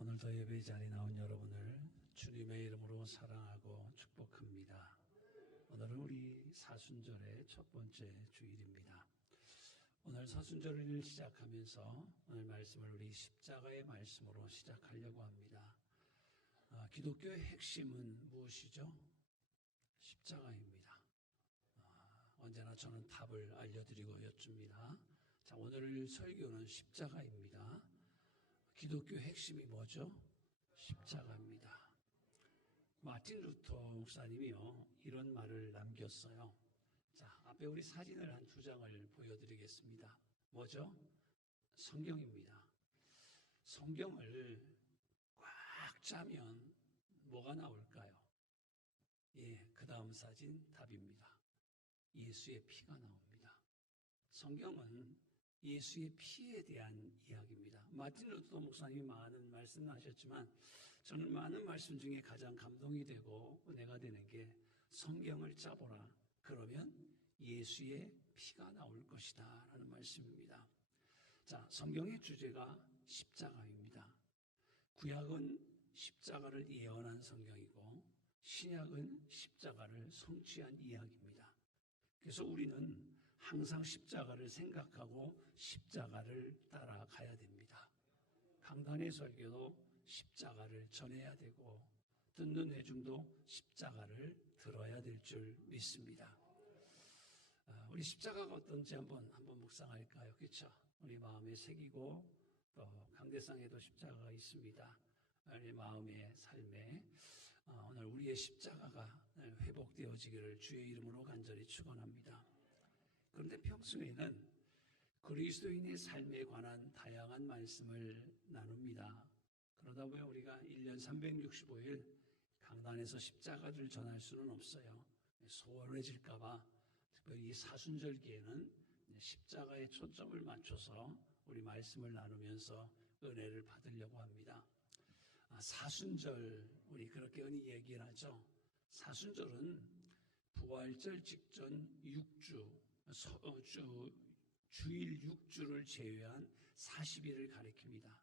오늘도 예배 자리에 나온 여러분을 주님의 이름으로 사랑하고 축복합니다. 오늘은 우리 사순절의 첫 번째 주일입니다. 오늘 사순절을 시작하면서 오늘 말씀을 우리 십자가의 말씀으로 시작하려고 합니다. 기독교의 핵심은 무엇이죠? 십자가입니다. 언제나 저는 답을 알려드리고 여쭙니다. 자, 오늘 설교는 십자가입니다. 기독교 핵심이 뭐죠? 십자가입니다. 마틴 루터 목사님이요, 이런 말을 남겼어요. 자, 앞에 우리 사진을 한 2장을 보여드리겠습니다. 뭐죠? 성경입니다. 성경을 꽉 짜면 뭐가 나올까요? 그 다음 사진 답입니다. 예수의 피가 나옵니다. 성경은 예수의 피에 대한 이야기입니다. 마틴 루터 목사님이 많은 말씀을 하셨지만 저는 많은 말씀 중에 가장 감동이 되고 은혜가 되는 게 성경을 짜보라. 그러면 예수의 피가 나올 것이다 라는 말씀입니다. 자, 성경의 주제가 십자가입니다. 구약은 십자가를 예언한 성경이고 신약은 십자가를 성취한 이야기입니다. 그래서 우리는 항상 십자가를 생각하고 십자가를 따라가야 됩니다. 강단의 설교도 십자가를 전해야 되고 듣는 회중도 십자가를 들어야 될 줄 믿습니다. 우리 십자가가 어떤지 한번 묵상할까요? 그렇죠? 우리 마음에 새기고 또 강대상에도 십자가가 있습니다. 우리 마음의 삶에 오늘 우리의 십자가가 회복되어지기를 주의 이름으로 간절히 축원합니다. 그런데 평소에는 그리스도인의 삶에 관한 다양한 말씀을 나눕니다. 그러다 보면 우리가 1년 365일 강단에서 십자가를 전할 수는 없어요. 소홀해질까 봐 특별히 이 사순절기에는 십자가에 초점을 맞춰서 우리 말씀을 나누면서 은혜를 받으려고 합니다. 사순절, 우리 그렇게 흔히 얘기를 하죠. 사순절은 부활절 직전 6주, 주일 6주를 제외한 40일을 가리킵니다.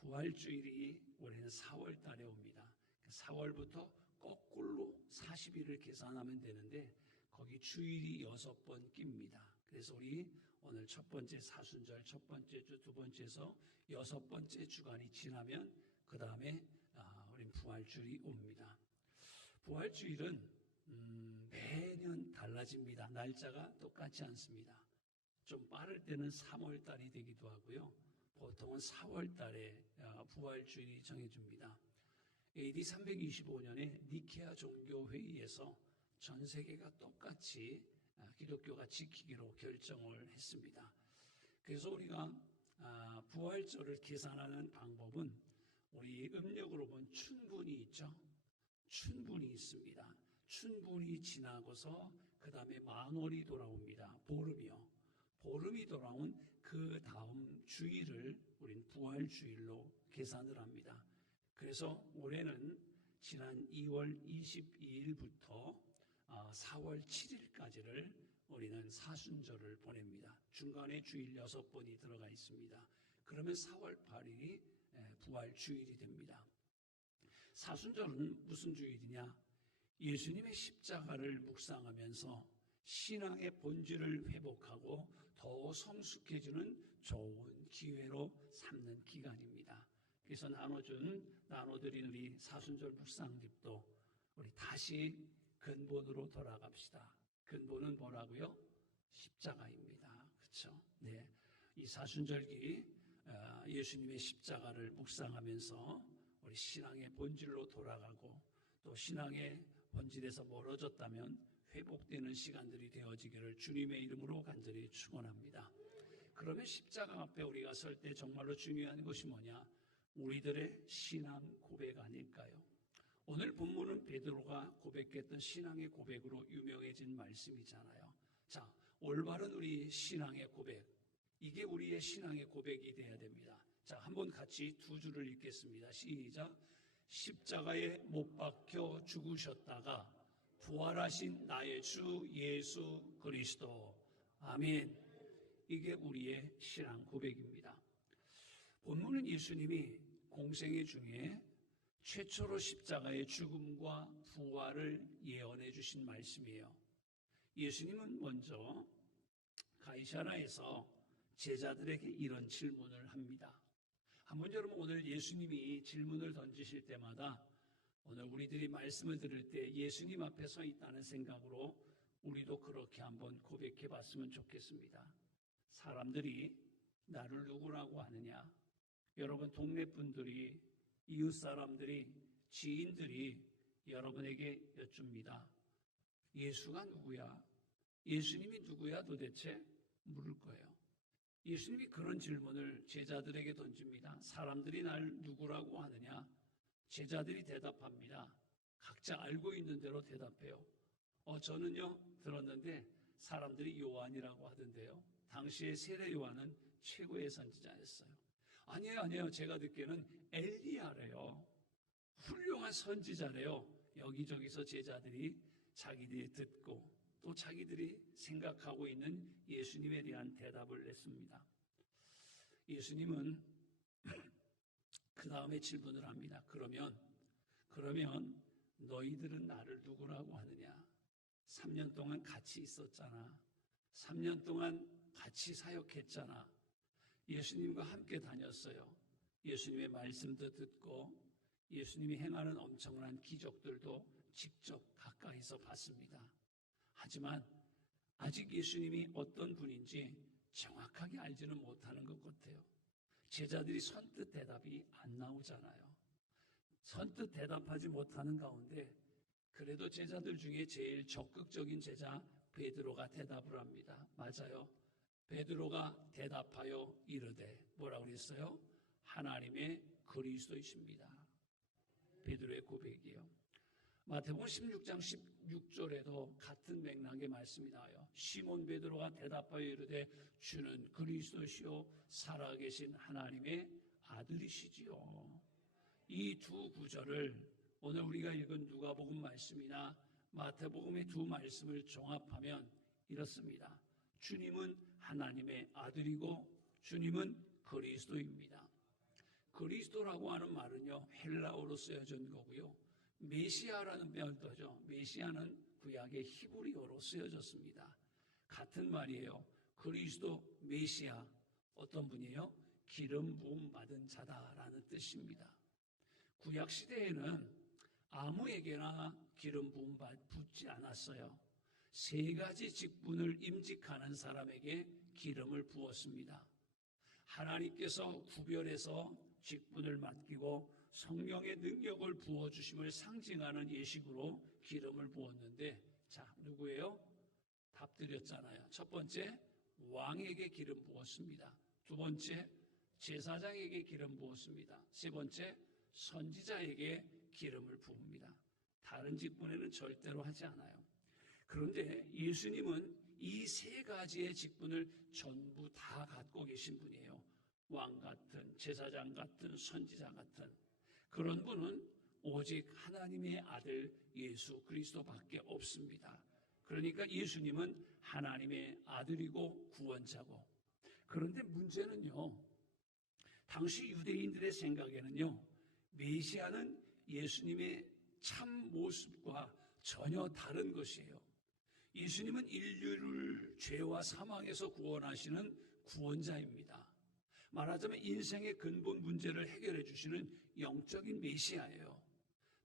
부활주일이 올해는 4월 달에 옵니다. 4월부터 거꾸로 40일을 계산하면 되는데 거기 주일이 6번 낍니다. 그래서 우리 오늘 첫 번째 사순절, 첫 번째 주, 두 번째에서 6번째 주간이 지나면 그 다음에 우린 부활주일이 옵니다. 부활주일은 매년 달라집니다. 날짜가 똑같지 않습니다. 좀 빠를 때는 3월 달이 되기도 하고요. 보통은 4월 달에 부활주일이 정해집니다. AD 325년에 니케아 종교회의에서 전 세계가 똑같이 기독교가 지키기로 결정을 했습니다. 그래서 우리가 부활절을 계산하는 방법은 우리 음력으로 본 춘분이 있죠. 춘분이 있습니다. 춘분이 지나고서 그 다음에 만월이 돌아옵니다. 보름이요. 보름이 돌아온 그 다음 주일을 우린 부활주일로 계산을 합니다. 그래서 올해는 지난 2월 22일부터 4월 7일까지를 우리는 사순절을 보냅니다. 중간에 주일 6번이 들어가 있습니다. 그러면 4월 8일이 부활주일이 됩니다. 사순절은 무슨 주일이냐? 예수님의 십자가를 묵상하면서 신앙의 본질을 회복하고 더 성숙해지는 좋은 기회로 삼는 기간입니다. 그래서 나눠드린 우리 사순절 묵상집도 우리 다시 근본으로 돌아갑시다. 근본은 뭐라고요? 십자가입니다. 그렇죠? 네, 이 사순절기 예수님의 십자가를 묵상하면서 우리 신앙의 본질로 돌아가고 또 신앙의 본질에서 멀어졌다면 회복되는 시간들이 되어지기를 주님의 이름으로 간절히 축원합니다. 그러면 십자가 앞에 우리가 설 때 정말로 중요한 것이 뭐냐? 우리들의 신앙 고백 아닐까요? 오늘 본문은 베드로가 고백했던 신앙의 고백으로 유명해진 말씀이잖아요. 자, 올바른 우리 신앙의 고백, 이게 우리의 신앙의 고백이 되어야 됩니다. 자, 한번 같이 2줄을 읽겠습니다. 시작. 십자가에 못 박혀 죽으셨다가 부활하신 나의 주 예수 그리스도. 아멘. 이게 우리의 신앙 고백입니다. 본문은 예수님이 공생애 중에 최초로 십자가의 죽음과 부활을 예언해 주신 말씀이에요. 예수님은 먼저 가이사라에서 제자들에게 이런 질문을 합니다. 한번 여러분 오늘 예수님이 질문을 던지실 때마다 오늘 우리들이 말씀을 들을 때 예수님 앞에 서 있다는 생각으로 우리도 그렇게 한번 고백해 봤으면 좋겠습니다. 사람들이 나를 누구라고 하느냐? 여러분 동네 분들이, 이웃 사람들이, 지인들이 여러분에게 여쭙니다. 예수가 누구야? 예수님이 누구야 도대체? 물을 거예요. 예수님이 그런 질문을 제자들에게 던집니다. 사람들이 날 누구라고 하느냐? 제자들이 대답합니다. 각자 알고 있는 대로 대답해요. 저는요 들었는데 사람들이 요한이라고 하던데요. 당시에 세례 요한은 최고의 선지자였어요. 아니에요. 제가 듣기에는 엘리야래요. 훌륭한 선지자래요. 여기저기서 제자들이 자기들이 듣고 또 자기들이 생각하고 있는 예수님에 대한 대답을 냈습니다. 예수님은 그 다음에 질문을 합니다. 그러면 너희들은 나를 누구라고 하느냐? 3년 동안 같이 있었잖아. 3년 동안 같이 사역했잖아. 예수님과 함께 다녔어요. 예수님의 말씀도 듣고 예수님이 행하는 엄청난 기적들도 직접 가까이서 봤습니다. 하지만 아직 예수님이 어떤 분인지 정확하게 알지는 못하는 것 같아요. 제자들이 선뜻 대답이 안 나오잖아요. 선뜻 대답하지 못하는 가운데 그래도 제자들 중에 제일 적극적인 제자 베드로가 대답을 합니다. 맞아요. 베드로가 대답하여 이르되 뭐라고 그랬어요? 하나님의 그리스도이십니다. 베드로의 고백이요. 마태복음 16장 16절에도 같은 맥락의 말씀이 나와요. 시몬 베드로가 대답하여 이르되 주는 그리스도시요 살아계신 하나님의 아들이시지요. 이 두 구절을 오늘 우리가 읽은 누가복음 말씀이나 마태복음의 두 말씀을 종합하면 이렇습니다. 주님은 하나님의 아들이고 주님은 그리스도입니다. 그리스도라고 하는 말은요 헬라어로 쓰여진 거고요. 메시아라는 말도죠. 메시아는 구약의 히브리어로 쓰여졌습니다. 같은 말이에요. 그리스도, 메시아 어떤 분이에요? 기름 부음 받은 자다라는 뜻입니다. 구약 시대에는 아무에게나 기름 부음 붓지 않았어요. 세 가지 직분을 임직하는 사람에게 기름을 부었습니다. 하나님께서 구별해서 직분을 맡기고 성령의 능력을 부어주심을 상징하는 예식으로 기름을 부었는데 자 누구예요? 답 드렸잖아요. 첫 번째 왕에게 기름 부었습니다. 두 번째 제사장에게 기름 부었습니다. 세 번째 선지자에게 기름을 부읍니다. 다른 직분에는 절대로 하지 않아요. 그런데 예수님은 이 세 가지의 직분을 전부 다 갖고 계신 분이에요. 왕 같은, 제사장 같은, 선지자 같은 그런 분은 오직 하나님의 아들 예수 그리스도밖에 없습니다. 그러니까 예수님은 하나님의 아들이고 구원자고. 그런데 문제는요, 당시 유대인들의 생각에는요, 메시아는 예수님의 참 모습과 전혀 다른 것이에요. 예수님은 인류를 죄와 사망에서 구원하시는 구원자입니다. 말하자면 인생의 근본 문제를 해결해 주시는 영적인 메시아예요.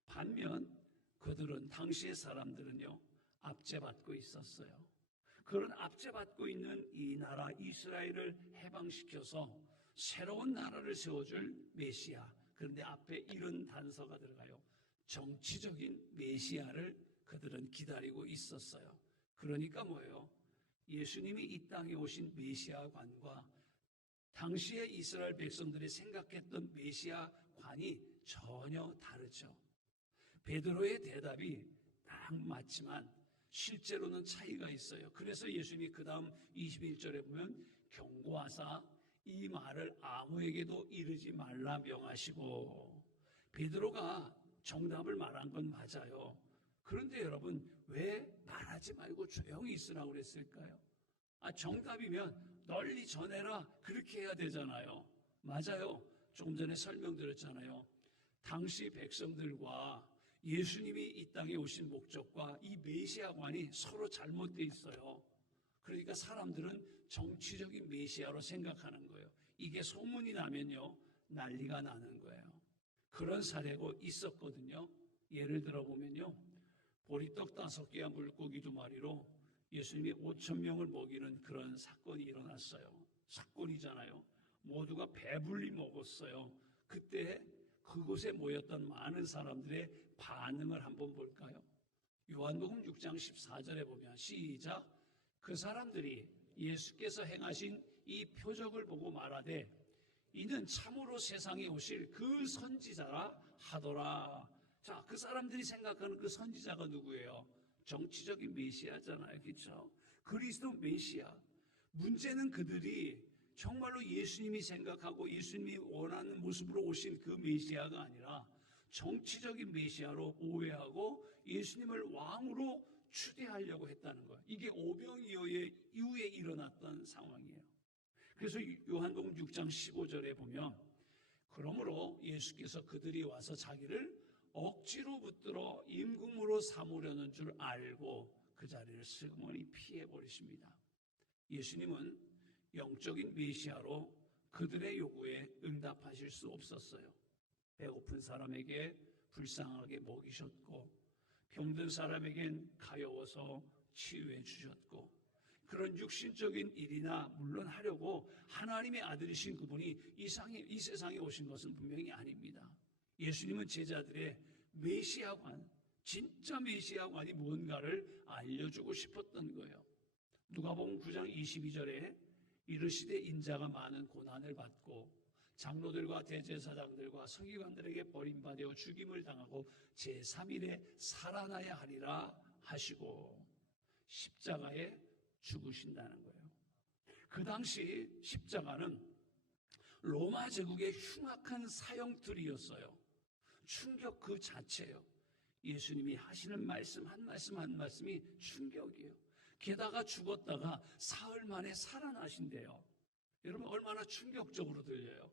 반면 그들은 당시의 사람들은요 압제받고 있었어요. 그런 압제받고 있는 이 나라 이스라엘을 해방시켜서 새로운 나라를 세워줄 메시아. 그런데 앞에 이런 단서가 들어가요. 정치적인 메시아를 그들은 기다리고 있었어요. 그러니까 뭐예요? 예수님이 이 땅에 오신 메시아관과 당시의 이스라엘 백성들이 생각했던 메시아관이 전혀 다르죠. 베드로의 대답이 딱 맞지만 실제로는 차이가 있어요. 그래서 예수님이 그 다음 21절에 보면 경고하사 이 말을 아무에게도 이르지 말라 명하시고, 베드로가 정답을 말한 건 맞아요. 그런데 여러분 왜 말하지 말고 조용히 있으라고 그랬을까요? 정답이면 널리 전해라 그렇게 해야 되잖아요. 맞아요. 조금 전에 설명드렸잖아요. 당시 백성들과 예수님이 이 땅에 오신 목적과 이 메시아관이 서로 잘못되어 있어요. 그러니까 사람들은 정치적인 메시아로 생각하는 거예요. 이게 소문이 나면요, 난리가 나는 거예요. 그런 사례가 있었거든요. 예를 들어 보면요, 보리떡 5개와 물고기 2마리로 예수님이 5,000명을 먹이는 그런 사건이 일어났어요. 사건이잖아요. 모두가 배불리 먹었어요. 그때 그곳에 모였던 많은 사람들의 반응을 한번 볼까요? 요한복음 6장 14절에 보면 시작. 그 사람들이 예수께서 행하신 이 표적을 보고 말하되 이는 참으로 세상에 오실 그 선지자라 하더라. 자, 그 사람들이 생각하는 그 선지자가 누구예요? 정치적인 메시아잖아요. 그렇죠? 그리스도 메시아. 문제는 그들이 정말로 예수님이 생각하고 예수님이 원하는 모습으로 오신 그 메시아가 아니라 정치적인 메시아로 오해하고 예수님을 왕으로 추대하려고 했다는 거예요. 이게 오병이어의 이후에 일어났던 상황이에요. 그래서 요한복음 6장 15절에 보면 그러므로 예수께서 그들이 와서 자기를 억지로 붙들어 임금으로 삼으려는 줄 알고 그 자리를 슬그머니 피해버리십니다. 예수님은 영적인 메시아로 그들의 요구에 응답하실 수 없었어요. 배고픈 사람에게 불쌍하게 먹이셨고 병든 사람에겐 가여워서 치유해 주셨고 그런 육신적인 일이나 물론 하려고 하나님의 아들이신 그분이 이 세상에 오신 것은 분명히 아닙니다. 예수님은 제자들의 메시아관, 진짜 메시아관이 뭔가를 알려주고 싶었던 거예요. 누가복음 9장 22절에 이르시되 인자가 많은 고난을 받고 장로들과 대제사장들과 서기관들에게 버림받아 죽임을 당하고 제3일에 살아나야 하리라 하시고 십자가에 죽으신다는 거예요. 그 당시 십자가는 로마 제국의 흉악한 사형틀이었어요. 충격 그 자체예요. 예수님이 하시는 말씀 한 말씀 한 말씀이 충격이에요. 게다가 죽었다가 사흘 만에 살아나신대요. 여러분 얼마나 충격적으로 들려요.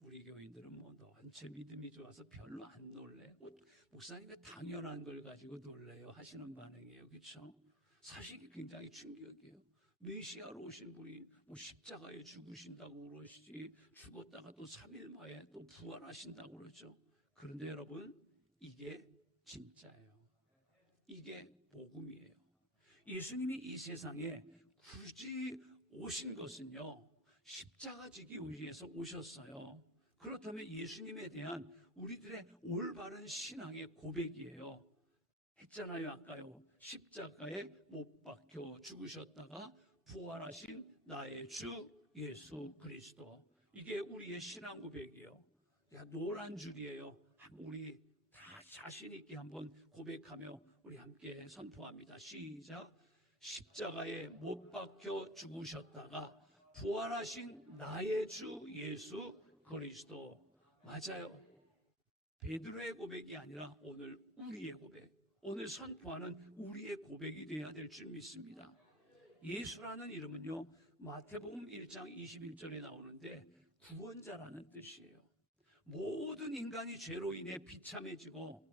우리 교인들은 뭐 너한테 믿음이 좋아서 별로 안 놀래. 목사님의 당연한 걸 가지고 놀래요 하시는 반응이에요. 그렇죠? 사실이 굉장히 충격이에요. 메시아로 오신 분이 뭐 십자가에 죽으신다고 그러시지 죽었다가 또 3일 만에 또 부활하신다고 그러죠. 그런데 여러분 이게 진짜예요. 이게 복음이에요. 예수님이 이 세상에 굳이 오신 것은요 십자가 지기 위해서 오셨어요. 그렇다면 예수님에 대한 우리들의 올바른 신앙의 고백이에요. 했잖아요 아까요. 십자가에 못 박혀 죽으셨다가 부활하신 나의 주 예수 그리스도. 이게 우리의 신앙 고백이에요. 노란 줄이에요. 우리 다 자신 있게 한번 고백하며 우리 함께 선포합니다. 시작. 십자가에 못 박혀 죽으셨다가 부활하신 나의 주 예수 그리스도. 맞아요. 베드로의 고백이 아니라 오늘 우리의 고백, 오늘 선포하는 우리의 고백이 되어야 될 줄 믿습니다. 예수라는 이름은요 마태복음 1장 21절에 나오는데 구원자라는 뜻이에요. 모든 인간이 죄로 인해 비참해지고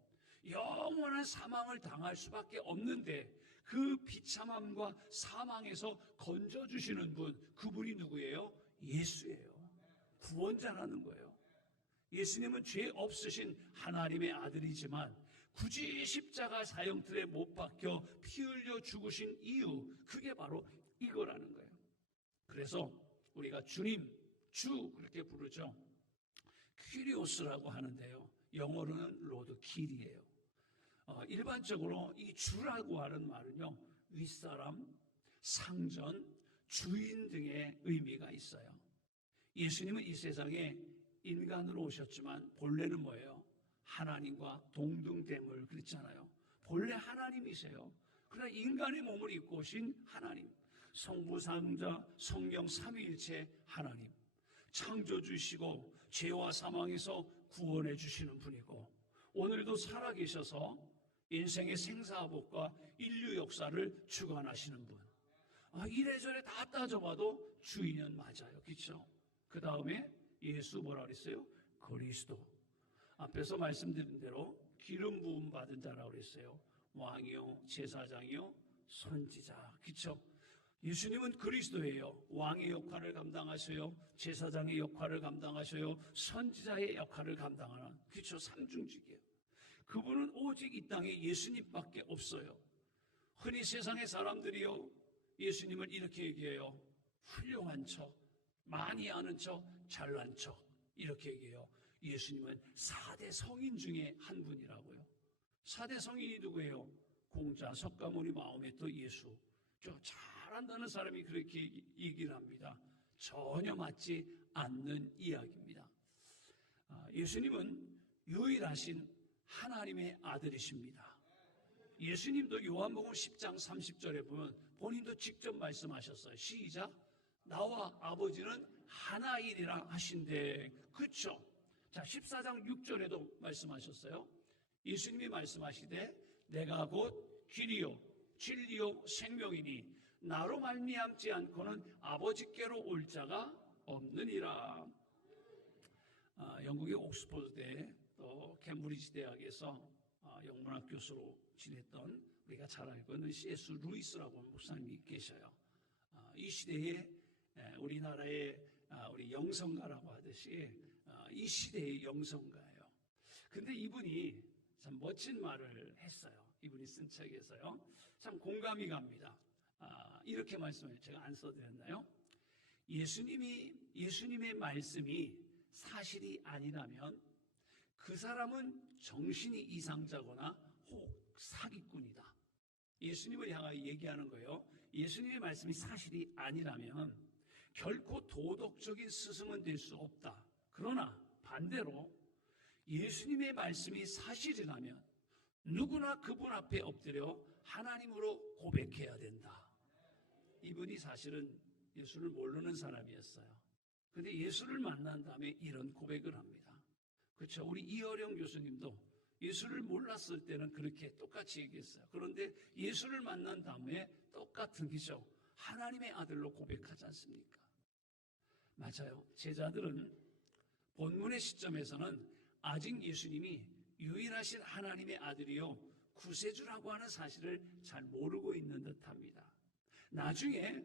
영원한 사망을 당할 수밖에 없는데 그 비참함과 사망에서 건져주시는 분, 그분이 누구예요? 예수예요. 구원자라는 거예요. 예수님은 죄 없으신 하나님의 아들이지만 굳이 십자가 사형틀에 못 박혀 피 흘려 죽으신 이유, 그게 바로 이거라는 거예요. 그래서 우리가 주님, 주 그렇게 부르죠. 퀴리오스라고 하는데요, 영어로는 로드킬이에요. 일반적으로 이 주라고 하는 말은요 윗사람, 상전, 주인 등의 의미가 있어요. 예수님은 이 세상에 인간으로 오셨지만 본래는 뭐예요? 하나님과 동등됨을 그랬잖아요. 본래 하나님이세요. 그러나 인간의 몸을 입고 오신 하나님, 성부, 성자, 성령 삼위일체 하나님, 창조주시고 죄와 사망에서 구원해 주시는 분이고 오늘도 살아계셔서 인생의 생사복과 인류 역사를 주관하시는 분. 이래저래 다 따져봐도 주인은 맞아요. 그렇죠? 그 다음에 예수 뭐라 그랬어요? 그리스도. 앞에서 말씀드린 대로 기름 부음 받은 자라고 그랬어요. 왕이요, 제사장이요, 선지자. 그렇죠? 예수님은 그리스도예요. 왕의 역할을 감당하셔요. 제사장의 역할을 감당하셔요. 선지자의 역할을 감당하는, 그렇죠? 삼중직이에요. 그분은 오직 이 땅에 예수님밖에 없어요. 흔히 세상의 사람들이요, 예수님을 이렇게 얘기해요. 훌륭한 척, 많이 아는 척, 잘난 척, 이렇게 얘기해요. 예수님은 4대 성인 중에 한 분이라고요. 4대 성인이 누구예요? 공자, 석가모니, 마호메토, 예수. 좀 잘한다는 사람이 그렇게 얘기를 합니다. 전혀 맞지 않는 이야기입니다. 예수님은 유일하신 하나님의 아들이십니다. 예수님도 요한복음 10장 30절에 보면 본인도 직접 말씀하셨어요. 시작. 나와 아버지는 하나이니라 하신대. 그렇죠? 자, 14장 6절에도 말씀하셨어요. 예수님이 말씀하시되 내가 곧 길이요 진리요 생명이니 나로 말미암지 않고는 아버지께로 올 자가 없느니라. 영국의 옥스퍼드대 또 캠브리지 대학에서 영문학 교수로 지냈던 우리가 잘 알고 있는 C.S. 루이스라고 하는 목사님이 계셔요. 이 시대에 우리나라의 우리 영성가라고 하듯이 이 시대의 영성가예요. 근데 이분이 참 멋진 말을 했어요. 이분이 쓴 책에서요. 참 공감이 갑니다. 이렇게 말씀을 제가 안 써드렸나요? 예수님의 말씀이 사실이 아니라면 그 사람은 정신이 이상자거나 혹 사기꾼이다. 예수님을 향하여 얘기하는 거예요. 예수님의 말씀이 사실이 아니라면 결코 도덕적인 스승은 될 수 없다. 그러나 반대로 예수님의 말씀이 사실이라면 누구나 그분 앞에 엎드려 하나님으로 고백해야 된다. 이분이 사실은 예수를 모르는 사람이었어요. 그런데 예수를 만난 다음에 이런 고백을 합니다. 그렇죠? 우리 이어령 교수님도 예수를 몰랐을 때는 그렇게 똑같이 얘기했어요. 그런데 예수를 만난 다음에 똑같은 기죠. 하나님의 아들로 고백하지 않습니까? 맞아요. 제자들은 본문의 시점에서는 아직 예수님이 유일하신 하나님의 아들이요 구세주라고 하는 사실을 잘 모르고 있는 듯합니다. 나중에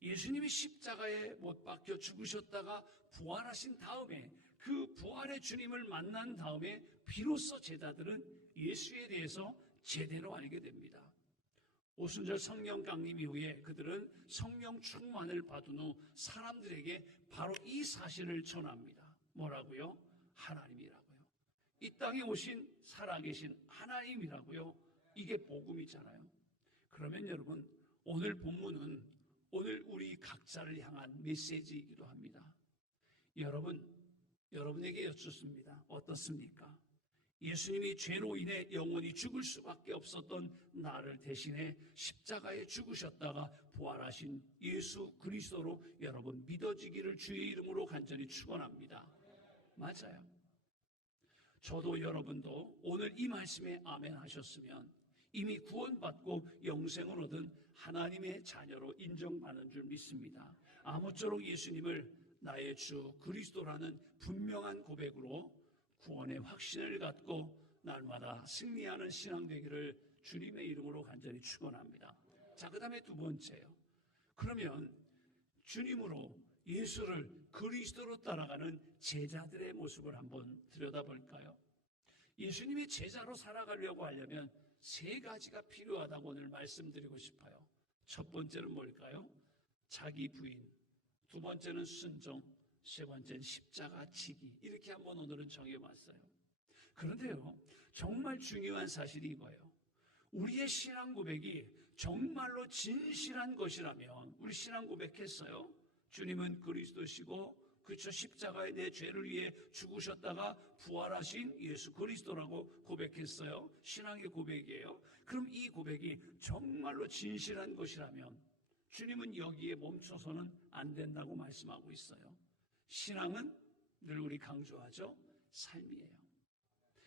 예수님이 십자가에 못 박혀 죽으셨다가 부활하신 다음에 그 부활의 주님을 만난 다음에 비로소 제자들은 예수에 대해서 제대로 알게 됩니다. 오순절 성령 강림 이후에 그들은 성령 충만을 받은 후 사람들에게 바로 이 사실을 전합니다. 뭐라고요? 하나님이라고요. 이 땅에 오신 살아계신 하나님이라고요. 이게 복음이잖아요. 그러면 여러분, 오늘 본문은 오늘 우리 각자를 향한 메시지이기도 합니다. 여러분에게 여쭙습니다. 어떻습니까? 예수님이 죄로 인해 영원히 죽을 수밖에 없었던 나를 대신해 십자가에 죽으셨다가 부활하신 예수 그리스도로 여러분 믿어지기를 주의 이름으로 간절히 축원합니다. 맞아요. 저도 여러분도 오늘 이 말씀에 아멘 하셨으면 이미 구원받고 영생을 얻은 하나님의 자녀로 인정받는 줄 믿습니다. 아무쪼록 예수님을 나의 주 그리스도라는 분명한 고백으로 구원의 확신을 갖고 날마다 승리하는 신앙 되기를 주님의 이름으로 간절히 축원합니다. 자, 그 다음에 두 번째요. 그러면 주님으로 예수를 그리스도로 따라가는 제자들의 모습을 한번 들여다볼까요? 예수님이 제자로 살아가려고 하려면 세 가지가 필요하다고 오늘 말씀드리고 싶어요. 첫 번째는 뭘까요? 자기 부인. 두 번째는 순종. 세 번째는 십자가 지기. 이렇게 한번 오늘은 정해봤어요. 그런데요, 정말 중요한 사실이 이거예요. 우리의 신앙 고백이 정말로 진실한 것이라면 우리 신앙 고백했어요. 주님은 그리스도시고 그쵸, 십자가에 내 죄를 위해 죽으셨다가 부활하신 예수 그리스도라고 고백했어요. 신앙의 고백이에요. 그럼 이 고백이 정말로 진실한 것이라면 주님은 여기에 멈춰서는 안 된다고 말씀하고 있어요. 신앙은 늘 우리 강조하죠. 삶이에요.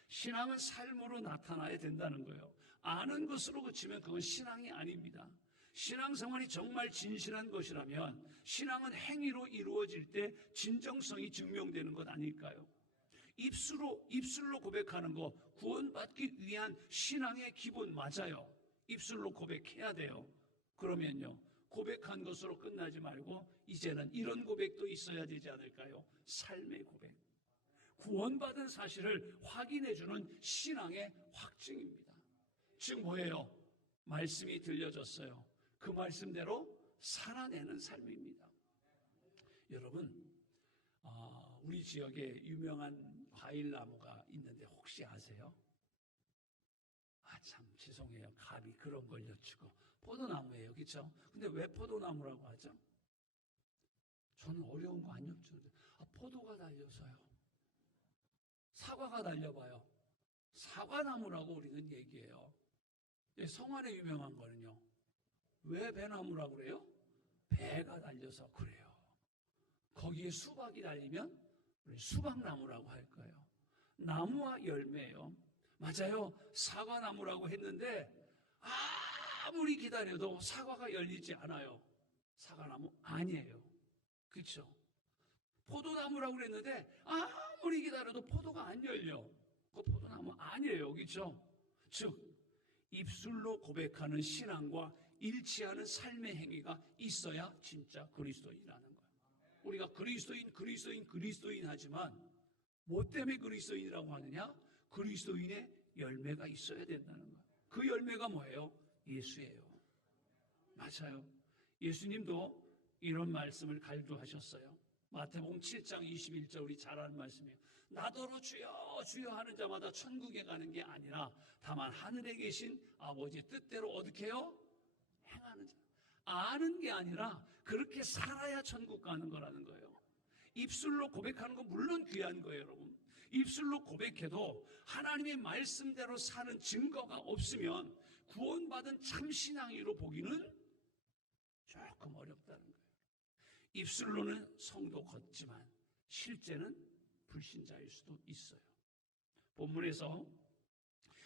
신앙은 삶으로 나타나야 된다는 거예요. 아는 것으로 그치면 그건 신앙이 아닙니다. 신앙생활이 정말 진실한 것이라면 신앙은 행위로 이루어질 때 진정성이 증명되는 것 아닐까요? 입술로 고백하는 거 구원받기 위한 신앙의 기본 맞아요. 입술로 고백해야 돼요. 그러면요, 고백한 것으로 끝나지 말고 이제는 이런 고백도 있어야 되지 않을까요? 삶의 고백. 구원받은 사실을 확인해주는 신앙의 확증입니다. 즉 뭐예요? 말씀이 들려졌어요. 그 말씀대로 살아내는 삶입니다. 여러분, 우리 지역에 유명한 과일나무가 있는데 혹시 아세요? 참 죄송해요. 감히 그런 걸 여쭈고. 포도나무예요. 그렇죠? 근데 왜 포도나무라고 하죠? 저는 어려운 거 안 여쭈는데 포도가 달려서요. 사과가 달려봐요. 사과나무라고 우리는 얘기해요. 성안에 유명한 거는요. 왜 배나무라고 그래요? 배가 달려서 그래요. 거기에 수박이 달리면 우리 수박나무라고 할 거예요. 나무와 열매예요. 맞아요. 사과나무라고 했는데 아무리 기다려도 사과가 열리지 않아요. 사과나무 아니에요. 그렇죠? 포도나무라고 그랬는데 아무리 기다려도 포도가 안 열려. 그 포도나무 아니에요. 그렇죠? 즉 입술로 고백하는 신앙과 일치하는 삶의 행위가 있어야 진짜 그리스도인이라는 거예요. 우리가 그리스도인 하지만 뭐 때문에 그리스도인이라고 하느냐? 그리스도인의 열매가 있어야 된다는 거예요. 그 열매가 뭐예요? 예수예요. 맞아요. 예수님도 이런 말씀을 갈구하셨어요. 마태복음 7장 21절 우리 잘 아는 말씀이에요. 나더러 주여 주여 하는 자마다 천국에 가는 게 아니라 다만 하늘에 계신 아버지의 뜻대로 어떻게 해요? 행하는 자. 아는 게 아니라 그렇게 살아야 천국 가는 거라는 거예요. 입술로 고백하는 건 물론 귀한 거예요, 여러분. 입술로 고백해도 하나님의 말씀대로 사는 증거가 없으면 구원받은 참신앙이로 보기는 조금 어렵다는 거예요. 입술로는 성도 걷지만 실제는 불신자일 수도 있어요. 본문에서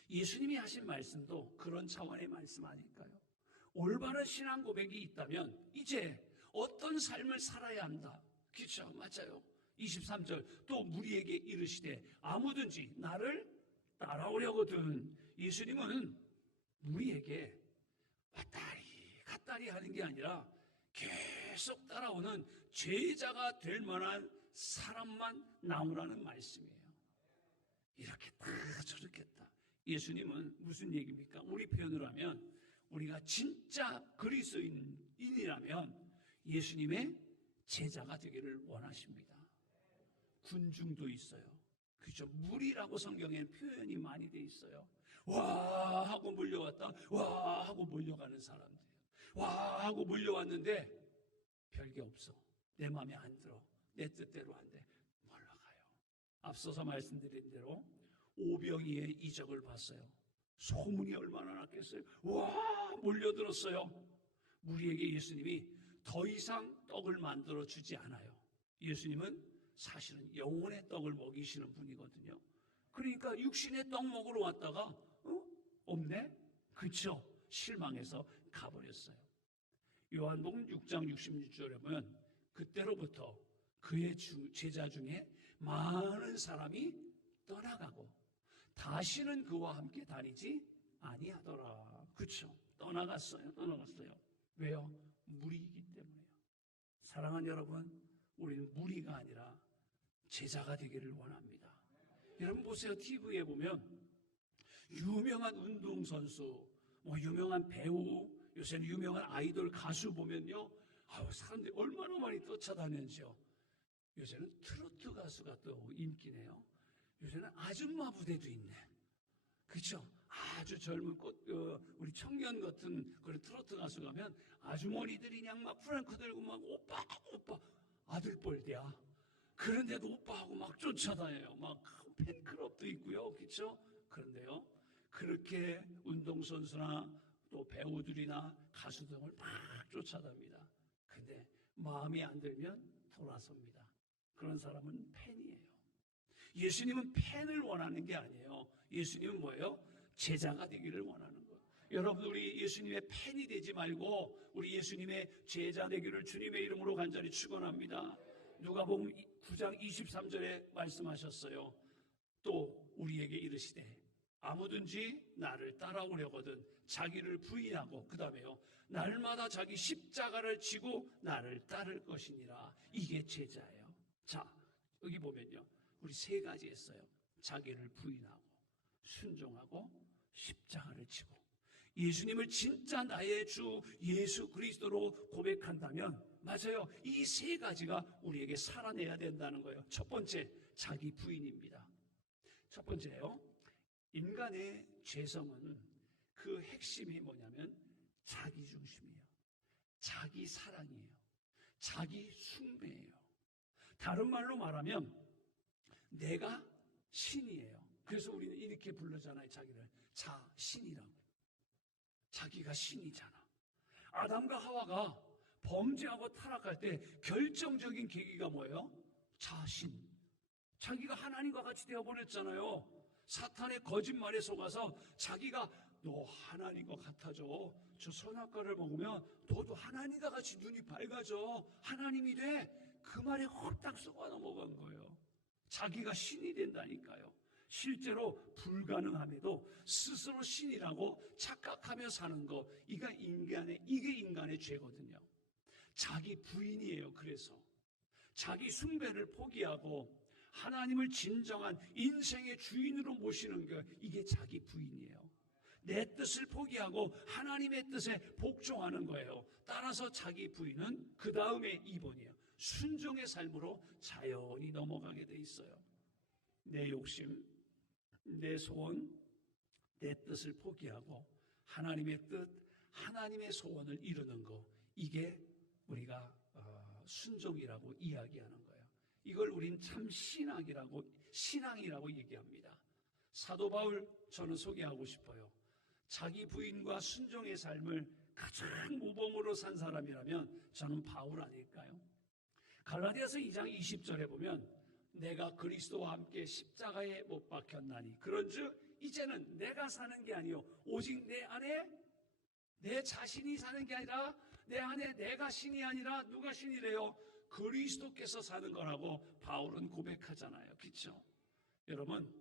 예수님이 하신 말씀도 그런 차원의 말씀 아닐까요? 올바른 신앙 고백이 있다면 이제 어떤 삶을 살아야 한다. 그렇죠? 맞아요. 23절 또 무리에게 이르시되 아무든지 나를 따라오려거든. 예수님은 무리에게 왔다리 갔다리 하는 게 아니라 계속 따라오는 제자가 될 만한 사람만 나오라는 말씀이에요. 이렇게 다 저렇겠다. 예수님은 무슨 얘기입니까? 우리 표현으로 하면 우리가 진짜 그리스도인이라면 예수님의 제자가 되기를 원하십니다. 군중도 있어요. 그죠? 무리라고 성경에는 표현이 많이 돼 있어요. 와 하고 몰려왔다. 와 하고 몰려가는 사람들이에요. 와 하고 몰려왔는데 별게 없어. 내 마음에 안 들어. 내 뜻대로 안 돼. 몰려가요. 앞서서 말씀드린 대로 오병이의 이적을 봤어요. 소문이 얼마나 났겠어요. 와 몰려들었어요. 무리에게 예수님이 더 이상 떡을 만들어 주지 않아요. 예수님은 사실은 영혼의 떡을 먹이시는 분이거든요. 그러니까 육신의 떡 먹으러 왔다가 없네? 그렇죠? 실망해서 가버렸어요. 요한복음 6장 66절에 보면 그때로부터 그의 제자 중에 많은 사람이 떠나가고 다시는 그와 함께 다니지 아니하더라. 그렇죠? 떠나갔어요. 왜요? 무리이기 때문에요. 사랑하는 여러분, 우리는 무리가 아니라 제자가 되기를 원합니다. 여러분 보세요. TV에 보면 유명한 운동선수, 유명한 배우, 요새는 유명한 아이돌 가수 보면요, 사람들이 얼마나 많이 쫓아다니는지요. 요새는 트로트 가수가 또 인기네요. 요새는 아줌마 부대도 있네. 그렇죠? 아주 젊은 우리 청년 같은 그런 트로트 가수 가면 아주머니들이 그냥 막 프랭크 들고 막 오빠 아들뻘대야. 그런데도 오빠하고 막 쫓아다녀요. 막 팬클럽도 있고요. 그렇죠? 그런데요, 그렇게 운동선수나 또 배우들이나 가수 등을 막 쫓아다닙니다. 근데 마음이 안 들면 돌아섭니다. 그런 사람은 팬이에요. 예수님은 팬을 원하는 게 아니에요. 예수님은 뭐예요? 제자가 되기를 원하는 거예요. 여러분, 우리 예수님의 팬이 되지 말고 우리 예수님의 제자 되기를 주님의 이름으로 간절히 축원합니다. 누가복음 9장 23절에 말씀하셨어요. 또 우리에게 이르시되 아무든지 나를 따라오려거든 자기를 부인하고, 그 다음에요, 날마다 자기 십자가를 지고 나를 따를 것이니라. 이게 제자예요. 자, 여기 보면요, 우리 세 가지 했어요. 자기를 부인하고, 순종하고, 십자가를 지고. 예수님을 진짜 나의 주 예수 그리스도로 고백한다면, 맞아요, 이 세 가지가 우리에게 살아내야 된다는 거예요. 첫 번째, 자기 부인입니다. 첫 번째요, 인간의 죄성은 그 핵심이 뭐냐면 자기 중심이에요. 자기 사랑이에요. 자기 숭배예요. 다른 말로 말하면 내가 신이에요. 그래서 우리는 이렇게 부르잖아요. 자기를 자신이라고. 자기가 신이잖아. 아담과 하와가 범죄하고 타락할 때 결정적인 계기가 뭐예요? 자신. 자기가 하나님과 같이 되어버렸잖아요. 사탄의 거짓말에 속아서 자기가 너 하나님과 같아져. 저 선악과를 먹으면 너도 하나님과 같이 눈이 밝아져. 하나님이 돼. 그 말에 홀딱 속아 넘어간 거예요. 자기가 신이 된다니까요. 실제로 불가능함에도 스스로 신이라고 착각하며 사는 거, 이게 인간의 죄거든요. 자기 부인이에요. 그래서 자기 숭배를 포기하고 하나님을 진정한 인생의 주인으로 모시는 게, 이게 자기 부인이에요. 내 뜻을 포기하고 하나님의 뜻에 복종하는 거예요. 따라서 자기 부인은 그 다음에 2번이에요. 순종의 삶으로 자연히 넘어가게 돼 있어요. 내 욕심, 내 소원, 내 뜻을 포기하고 하나님의 뜻, 하나님의 소원을 이루는 거, 이게 우리가 순종이라고 이야기하는 거예요. 이걸 우린 참 신앙이라고 얘기합니다. 사도 바울, 저는 소개하고 싶어요. 자기 부인과 순종의 삶을 가장 모범으로 산 사람이라면 저는 바울 아닐까요? 갈라디아서 2장 20절에 보면 내가 그리스도와 함께 십자가에 못 박혔나니 그런즉 이제는 내가 사는 게 아니요 오직 내 안에 내 자신이 사는 게 아니라 내 안에 내가 신이 아니라 누가 신이래요? 그리스도께서 사는 거라고 바울은 고백하잖아요. 그렇죠? 여러분,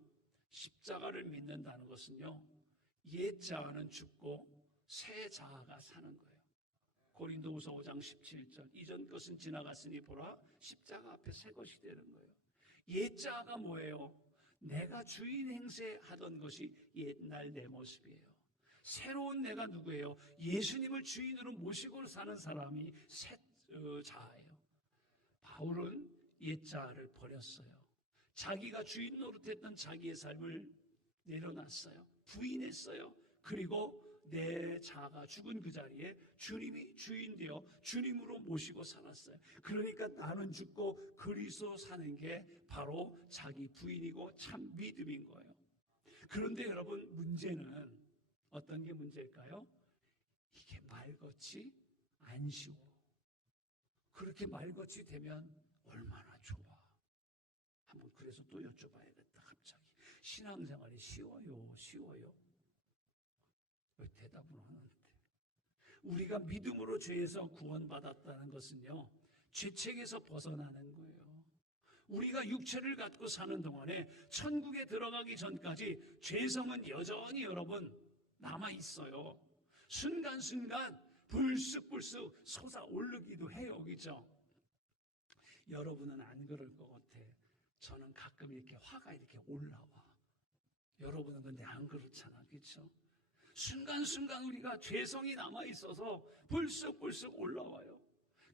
십자가를 믿는다는 것은요, 옛 자아는 죽고 새 자아가 사는 거예요. 고린도후서 5장 17절, 이전 것은 지나갔으니 보라 십자가 앞에 새 것이 되는 거예요. 옛 자아가 뭐예요? 내가 주인 행세하던 것이 옛날 내 모습이에요. 새로운 내가 누구예요? 예수님을 주인으로 모시고 사는 사람이 새 자아예요. 바울은 옛 자아를 버렸어요. 자기가 주인 노릇했던 자기의 삶을 내려놨어요. 부인했어요. 그리고 내 자아가 죽은 그 자리에 주님이 주인 되어 주님으로 모시고 살았어요. 그러니까 나는 죽고 그리스도 사는 게 바로 자기 부인이고 참 믿음인 거예요. 그런데 여러분, 문제는 어떤 게 문제일까요? 이게 말같이 안 쉬워. 그렇게 말같이 되면 얼마나 좋아. 한번 그래서 또 여쭤봐야겠다. 갑자기 신앙생활이 쉬워요? 왜 대답을 하는데? 우리가 믿음으로 죄에서 구원받았다는 것은요, 죄책에서 벗어나는 거예요. 우리가 육체를 갖고 사는 동안에 천국에 들어가기 전까지 죄성은 여전히 여러분 남아있어요. 순간순간 불쑥불쑥 솟아오르기도 해요. 그죠? 여러분은 안 그럴 것 같아. 저는 가끔 이렇게 화가 이렇게 올라와. 여러분은 근데 안 그렇잖아. 그렇죠? 순간순간 우리가 죄성이 남아있어서 불쑥불쑥 올라와요.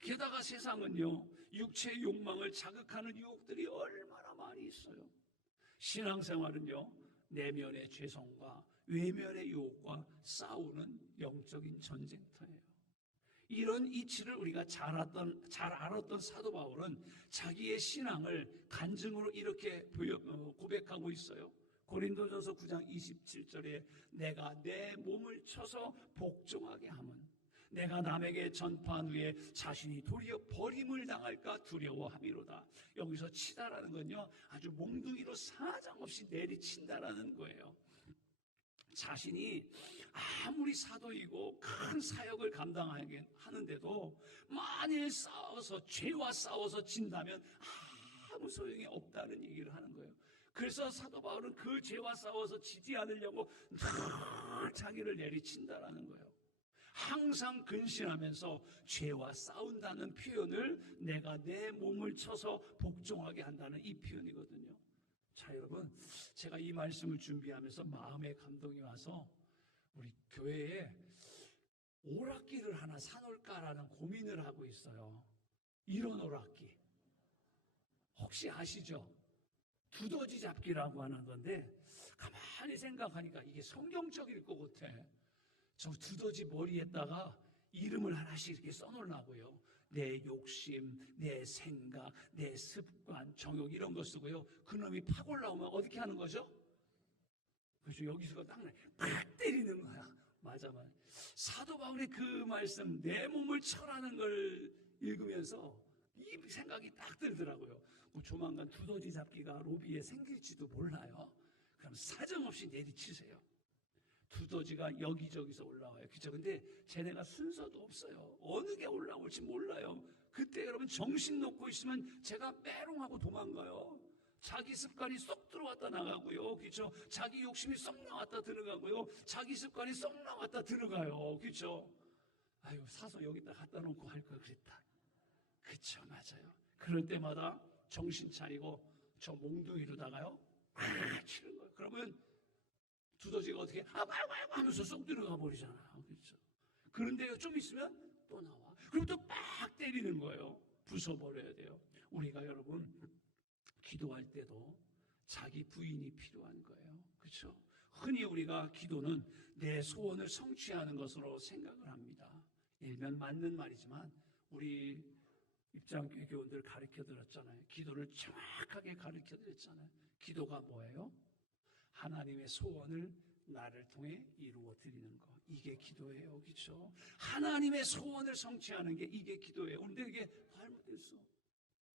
게다가 세상은요, 육체의 욕망을 자극하는 유혹들이 얼마나 많이 있어요. 신앙생활은요, 내면의 죄성과 외면의 유혹과 싸우는 영적인 전쟁터예요. 이런 이치를 우리가 잘 알았던 사도 바울은 자기의 신앙을 간증으로 이렇게 고백하고 있어요. 고린도전서 9장 27절에 내가 내 몸을 쳐서 복종하게 함은 내가 남에게 전파한 후에 자신이 도리어 버림을 당할까 두려워함이로다. 여기서 치다라는 건요, 아주 몽둥이로 사정없이 내리친다라는 거예요. 자신이 아무리 사도이고 큰 사역을 감당하게 하는데도 만일 죄와 싸워서 진다면 아무 소용이 없다는 얘기를 하는 거예요. 그래서 사도 바울은 그 죄와 싸워서 지지 않으려고 늘 자기를 내리친다라는 거예요. 항상 근신하면서 죄와 싸운다는 표현을 내가 내 몸을 쳐서 복종하게 한다는 이 표현이거든요. 자, 여러분, 제가 이 말씀을 준비하면서 마음의 감동이 와서 우리 교회에 오락기를 하나 사놓을까라는 고민을 하고 있어요. 이런 오락기 혹시 아시죠? 두더지 잡기라고 하는 건데 가만히 생각하니까 이게 성경적일 것 같아. 저 두더지 머리에다가 이름을 하나씩 이렇게 써놓으려고요. 내 욕심, 내 생각, 내 습관, 정욕 이런 거 쓰고요. 그놈이 팍 올라오면 어떻게 하는 거죠? 그래서 여기서 팍 때리는 거야. 맞아. 사도 바울의 그 말씀, 내 몸을 쳐라는 걸 읽으면서 이 생각이 딱 들더라고요. 조만간 두더지 잡기가 로비에 생길지도 몰라요. 그럼 사정없이 내리치세요. 두더지가 여기저기서 올라와요. 그죠? 근데 쟤네가 순서도 없어요. 어느 게 올라올지 몰라요. 그때 여러분 정신 놓고 있으면 제가 메롱하고 도망가요. 자기 습관이 쏙 들어왔다 나가고요. 그죠? 자기 욕심이 쏙 나왔다 들어가고요. 자기 습관이 쏙 나왔다 들어가요. 그죠? 아유, 사서 여기다 갖다 놓고 할 걸 그랬다. 그쵸, 맞아요. 그럴 때마다 정신 차리고 저 몽둥이로다가요 치는 거예요. 그러면 두더지가 어떻게 아이고 하면서 쏙 들어가 버리잖아요. 그렇죠? 그런데 좀 있으면 또 나와. 그리고 또 빡 때리는 거예요. 부숴버려야 돼요. 우리가 여러분 기도할 때도 자기 부인이 필요한 거예요. 그렇죠? 흔히 우리가 기도는 내 소원을 성취하는 것으로 생각을 합니다. 일면 맞는 말이지만 우리 입장교회 교원들 가르쳐드렸잖아요. 기도를 정확하게 가르쳐드렸잖아요. 기도가 뭐예요? 하나님의 소원을 나를 통해 이루어 드리는 거. 이게 기도예요. 그렇죠? 하나님의 소원을 성취하는 게 이게 기도예요. 그런데 이게 잘못됐어.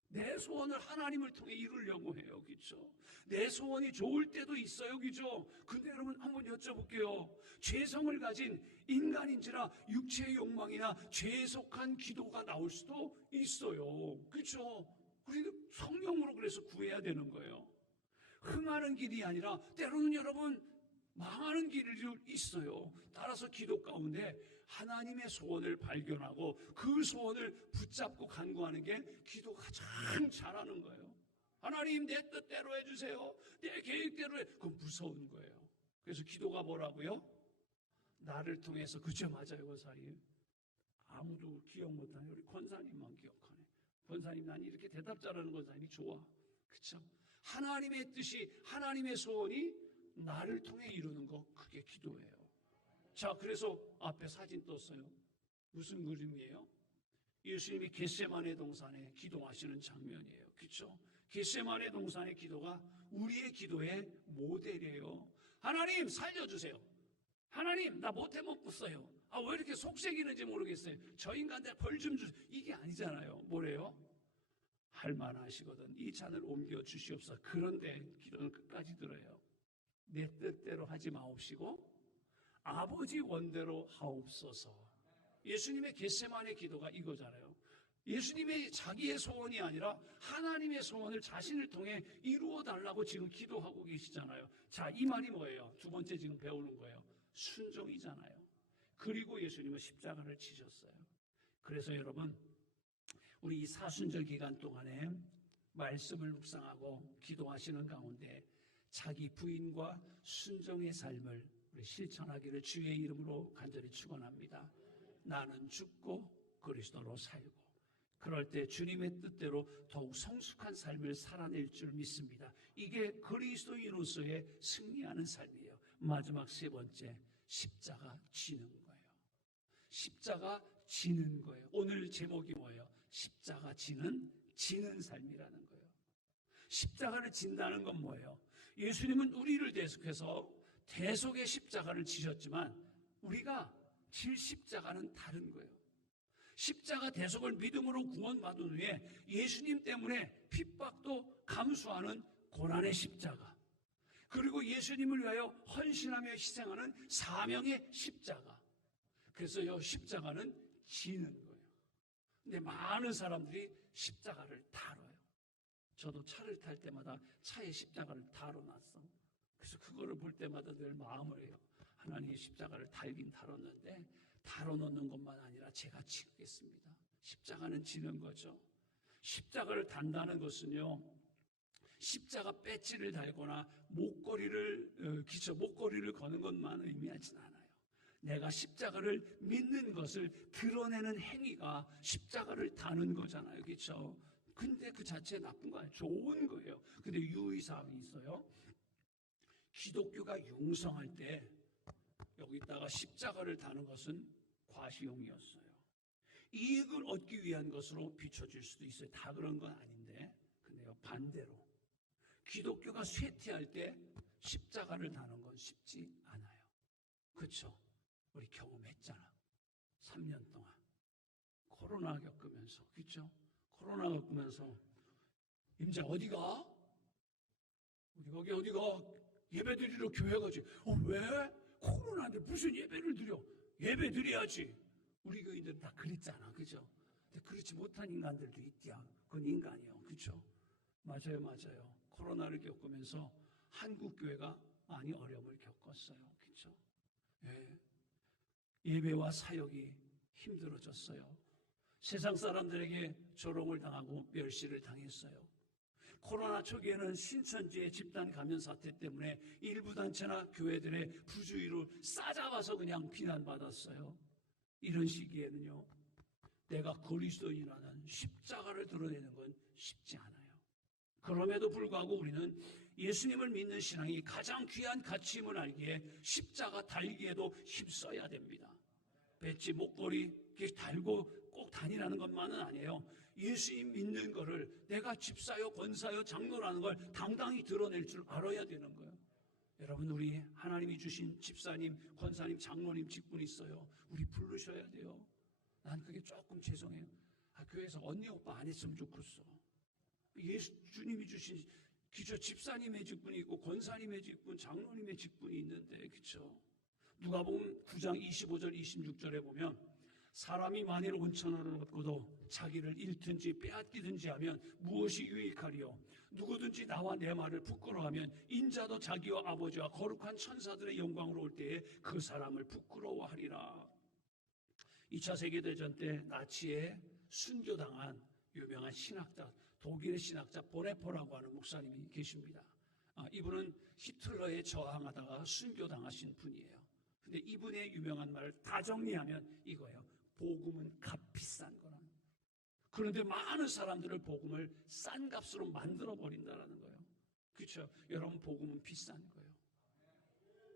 내 소원을 하나님을 통해 이루려고 해요. 그렇죠? 내 소원이 좋을 때도 있어요. 그렇죠? 근데 여러분 한번 여쭤볼게요. 죄성을 가진 인간인지라 육체의 욕망이나 죄에 속한 기도가 나올 수도 있어요. 그렇죠? 우리는 성령으로 그래서 구해야 되는 거예요. 흥하는 길이 아니라 때로는 여러분 망하는 길이 있어요. 따라서 기도 가운데 하나님의 소원을 발견하고 그 소원을 붙잡고 간구하는 게 기도 가장 잘하는 거예요. 하나님 내 뜻대로 해주세요. 내 계획대로 해. 그건 무서운 거예요. 그래서 기도가 뭐라고요? 나를 통해서. 그죠? 맞아요. 권사님. 아무도 기억 못하네. 우리 권사님만 기억하네. 권사님 난 이렇게 대답 잘하는 권사님이 좋아. 그렇죠? 하나님의 뜻이 하나님의 소원이 나를 통해 이루는 거 그게 기도예요. 자, 그래서 앞에 사진 떴어요. 무슨 그림이에요? 예수님이 겟세마네 동산에 기도하시는 장면이에요. 그렇죠? 겟세마네 동산의 기도가 우리의 기도의 모델이에요. 하나님 살려주세요. 하나님 나 못해 먹겠어요. 왜 이렇게 속색이는지 모르겠어요. 저 인간들 벌 좀 주세요. 이게 아니잖아요. 뭐래요? 할만하시거든 이 잔을 옮겨 주시옵소서. 그런데 기도는 끝까지 들어요. 내 뜻대로 하지 마옵시고 아버지 원대로 하옵소서. 예수님의 겟세마네 기도가 이거잖아요. 예수님의 자기의 소원이 아니라 하나님의 소원을 자신을 통해 이루어 달라고 지금 기도하고 계시잖아요. 자, 이 말이 뭐예요? 두 번째 지금 배우는 거예요. 순종이잖아요. 그리고 예수님은 십자가를 지셨어요. 그래서 여러분 우리 이 사순절 기간 동안에 말씀을 묵상하고 기도하시는 가운데 자기 부인과 순종의 삶을 우리 실천하기를 주의 이름으로 간절히 축원합니다. 나는 죽고 그리스도로 살고 그럴 때 주님의 뜻대로 더욱 성숙한 삶을 살아낼 줄 믿습니다. 이게 그리스도인으로서의 승리하는 삶이에요. 마지막 세 번째, 십자가 지는 거예요. 십자가 지는 거예요. 오늘 제목이 뭐예요? 십자가 지는 삶이라는 거예요. 십자가를 진다는 건 뭐예요? 예수님은 우리를 대속해서 대속의 십자가를 지셨지만 우리가 질 십자가는 다른 거예요. 십자가 대속을 믿음으로 구원받은 후에 예수님 때문에 핍박도 감수하는 고난의 십자가. 그리고 예수님을 위하여 헌신하며 희생하는 사명의 십자가. 그래서 이 십자가는 지는 거예요. 근데 많은 사람들이 십자가를 다뤄요. 저도 차를 탈 때마다 차에 십자가를 다뤄놨어. 그래서 그거를 볼 때마다 늘 마음을 해요. 하나님의 십자가를 달긴 다뤘는데 다뤄놓는 것만 아니라 제가 지겠습니다. 십자가는 지는 거죠. 십자가를 단다는 것은요, 십자가 배지를 달거나 목걸이를 거는 것만 의미하진 않아요. 내가 십자가를 믿는 것을 드러내는 행위가 십자가를 다는 거잖아요. 그렇죠? 근데 그 자체에 나쁜 거 아니에요. 좋은 거예요. 근데 유의사항이 있어요. 기독교가 융성할 때 여기다가 십자가를 다는 것은 과시용이었어요. 이익을 얻기 위한 것으로 비춰질 수도 있어요. 다 그런 건 아닌데, 근데요, 반대로 기독교가 쇠퇴할 때 십자가를 다는 건 쉽지 않아요. 그렇죠? 우리 경험했잖아. 3년 동안 코로나 겪으면서, 그렇죠? 코로나 겪으면서 임자 어디가? 어디가? 예배 드리러 교회 가지. 왜? 코로나인데 무슨 예배를 드려? 예배 드려야지. 우리 교인들은 다 그랬잖아. 그죠? 근데 그렇지 못한 인간들도 있디야. 그건 인간이요. 그죠? 맞아요. 코로나를 겪으면서 한국 교회가 많이 어려움을 겪었어요. 그죠? 예. 예배와 사역이 힘들어졌어요. 세상 사람들에게 조롱을 당하고 멸시를 당했어요. 코로나 초기에는 신천지의 집단 감염 사태 때문에 일부 단체나 교회들의 부주의로 싸잡아서 그냥 비난받았어요. 이런 시기에는요, 내가 그리스도인이라는 십자가를 드러내는 건 쉽지 않아요. 그럼에도 불구하고 우리는 예수님을 믿는 신앙이 가장 귀한 가치임을 알기에 십자가 달기에도 힘써야 됩니다. 배지, 목걸이 달고 꼭 다니라는 것만은 아니에요. 예수님 믿는 거를 내가 집사요, 권사요, 장로라는 걸 당당히 드러낼 줄 알아야 되는 거예요. 여러분, 우리 하나님이 주신 집사님, 권사님, 장로님 직분 있어요. 우리 부르셔야 돼요. 난 그게 조금 죄송해요. 교회에서 언니 오빠 안 했으면 좋겠어. 주님이 주신 기저 집사님의 직분이 있고 권사님의 직분, 장로님의 직분이 있는데, 그렇죠? 누가복음 9장 25절 26절에 보면 사람이 만일 5,000원을 얻고도 자기를 잃든지 빼앗기든지 하면 무엇이 유익하리요? 누구든지 나와 내 말을 부끄러워하면 인자도 자기와 아버지와 거룩한 천사들의 영광으로 올 때에 그 사람을 부끄러워하리라. 2차 세계대전 때 나치에 순교당한 유명한 신학자, 독일의 신학자 보네포라고 하는 목사님이 계십니다. 이분은 히틀러에 저항하다가 순교당하신 분이에요. 근데 이분의 유명한 말을 다 정리하면 이거예요. 복음은 값비싼 거라. 그런데 많은 사람들을 복음을 싼 값으로 만들어 버린다는 거예요. 그렇죠? 여러분, 복음은 비싼 거예요.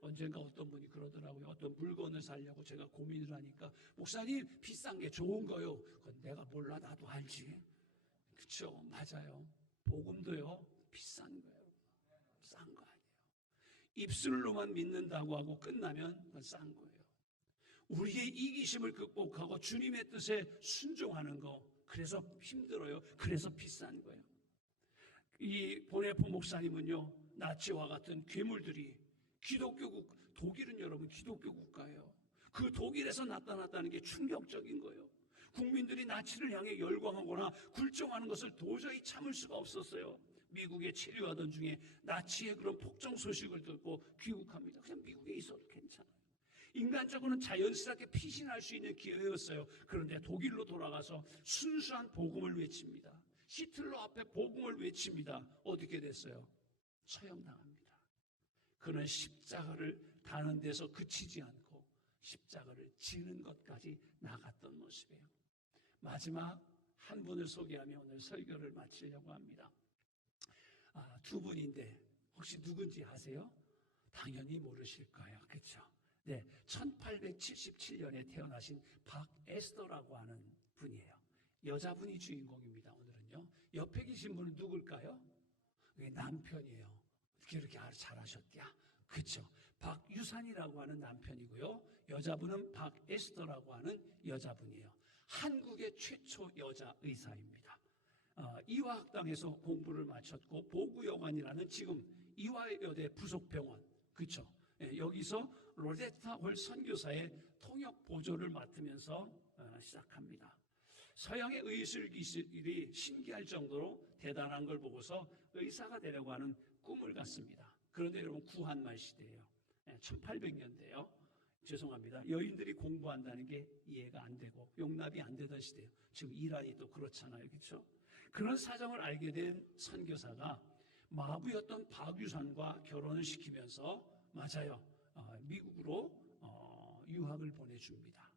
언젠가 어떤 분이 그러더라고요. 어떤 물건을 사려고 제가 고민을 하니까 목사님, 비싼 게 좋은 거요. 그건 내가 몰라, 나도 알지. 그렇죠? 맞아요. 복음도요, 비싼 거예요. 싼 거 아니에요. 입술로만 믿는다고 하고 끝나면 그건 싼 거예요. 우리의 이기심을 극복하고 주님의 뜻에 순종하는 거, 그래서 힘들어요. 그래서 비싼 거예요. 이 보네포 목사님은요, 나치와 같은 괴물들이 독일은 여러분 기독교 국가예요. 그 독일에서 나타났다는 게 충격적인 거예요. 국민들이 나치를 향해 열광하거나 굴종하는 것을 도저히 참을 수가 없었어요. 미국에 체류하던 중에 나치의 그런 폭정 소식을 듣고 귀국합니다. 그냥 미국에 있어도 괜찮아요. 인간적으로는 자연스럽게 피신할 수 있는 기회였어요. 그런데 독일로 돌아가서 순수한 복음을 외칩니다. 히틀러 앞에 복음을 외칩니다. 어떻게 됐어요? 처형당합니다. 그는 십자가를 다는 데서 그치지 않고 십자가를 지는 것까지 나갔던 모습이에요. 마지막 한 분을 소개하며 오늘 설교를 마치려고 합니다. 두 분인데 혹시 누군지 아세요? 당연히 모르실 거예요. 그렇죠? 네, 1877년에 태어나신 박에스더라고 하는 분이에요. 여자분이 주인공입니다. 오늘은요. 옆에 계신 분은 누굴까요? 남편이에요. 그렇게 잘하셨대요. 그렇죠? 박유산이라고 하는 남편이고요. 여자분은 박에스더라고 하는 여자분이에요. 한국의 최초 여자 의사입니다. 이화학당에서 공부를 마쳤고 보구여관이라는 지금 이화여대 부속병원, 그렇죠? 여기서 로제타 홀 선교사의 통역 보조를 맡으면서 시작합니다. 서양의 의술 기술이 신기할 정도로 대단한 걸 보고서 의사가 되려고 하는 꿈을 갖습니다. 그런데 여러분, 구한말 시대예요. 1800년대예요. 죄송합니다. 여인들이 공부한다는 게 이해가 안 되고 용납이 안 되던 시대예요. 지금 이란이 또 그렇잖아요. 그렇죠? 그런 사정을 알게 된 선교사가 마부였던 박유산과 결혼을 시키면서, 맞아요, 미국으로 유학을 보내줍니다.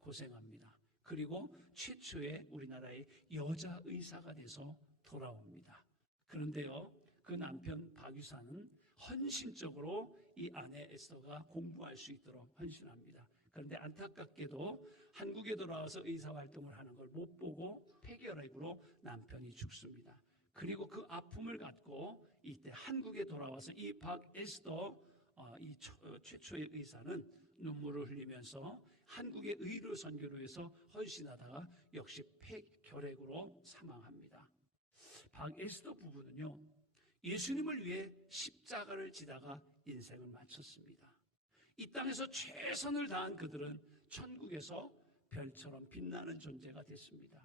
고생합니다. 그리고 최초의 우리나라의 여자 의사가 돼서 돌아옵니다. 그런데요, 그 남편 박유산은 헌신적으로 이 아내 에스더가 공부할 수 있도록 헌신합니다. 그런데 안타깝게도 한국에 돌아와서 의사활동을 하는 걸 못 보고 폐결핵으로 남편이 죽습니다. 그리고 그 아픔을 갖고 이때 한국에 돌아와서 이 박에스더, 이 최초의 의사는 눈물을 흘리면서 한국의 의료 선교를 위해서 헌신하다가 역시 폐결핵으로 사망합니다. 박에스더 부부는요, 예수님을 위해 십자가를 지다가 인생을 마쳤습니다. 이 땅에서 최선을 다한 그들은 천국에서 별처럼 빛나는 존재가 됐습니다.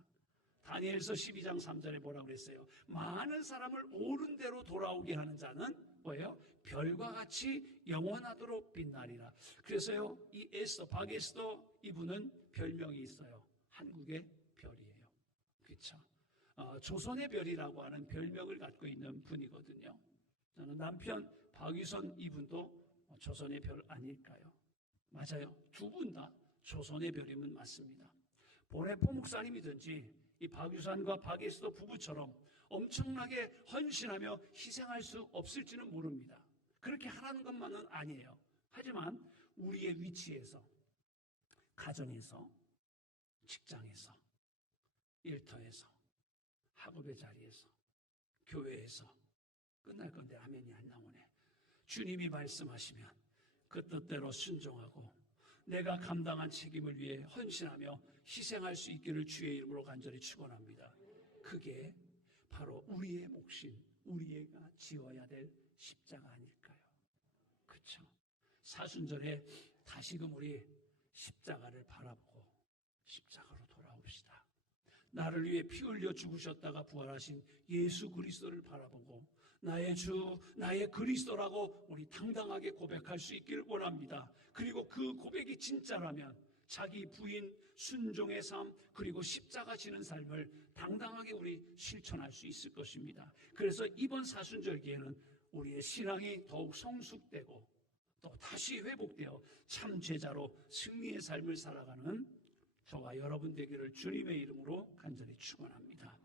다니엘서 12장 3절에 뭐라고 그랬어요? 많은 사람을 옳은 대로 돌아오게 하는 자는 뭐예요? 별과 같이 영원하도록 빛나리라. 그래서요, 이 에스더, 박에스더 이분은 별명이 있어요. 한국의 별이에요. 그렇죠? 조선의 별이라고 하는 별명을 갖고 있는 분이거든요. 저는 남편 박유선 이분도 조선의 별 아닐까요? 맞아요. 두 분 다 조선의 별이면 맞습니다. 보레포 목사님이든지 이 박유산과 박에스더 부부처럼 엄청나게 헌신하며 희생할 수 없을지는 모릅니다. 그렇게 하라는 것만은 아니에요. 하지만 우리의 위치에서, 가정에서, 직장에서, 일터에서, 학업의 자리에서, 교회에서, 끝날 건데 아멘이 안 나오네. 주님이 말씀하시면 그 뜻대로 순종하고 내가 감당한 책임을 위해 헌신하며 희생할 수 있기를 주의 이름으로 간절히 축원합니다. 그게 바로 우리의 몫인, 우리가 지어야 될 십자가 아닐까요? 그렇죠? 사순절에 다시금 우리 십자가를 바라보고 십자가로 돌아옵시다. 나를 위해 피 흘려 죽으셨다가 부활하신 예수 그리스도를 바라보고 나의 주, 나의 그리스도라고 우리 당당하게 고백할 수 있기를 원합니다. 그리고 그 고백이 진짜라면 자기 부인 순종의 삶, 그리고 십자가 지는 삶을 당당하게 우리 실천할 수 있을 것입니다. 그래서 이번 사순절기에는 우리의 신앙이 더욱 성숙되고 또 다시 회복되어 참 제자로 승리의 삶을 살아가는 저와 여러분 되기를 주님의 이름으로 간절히 축원합니다.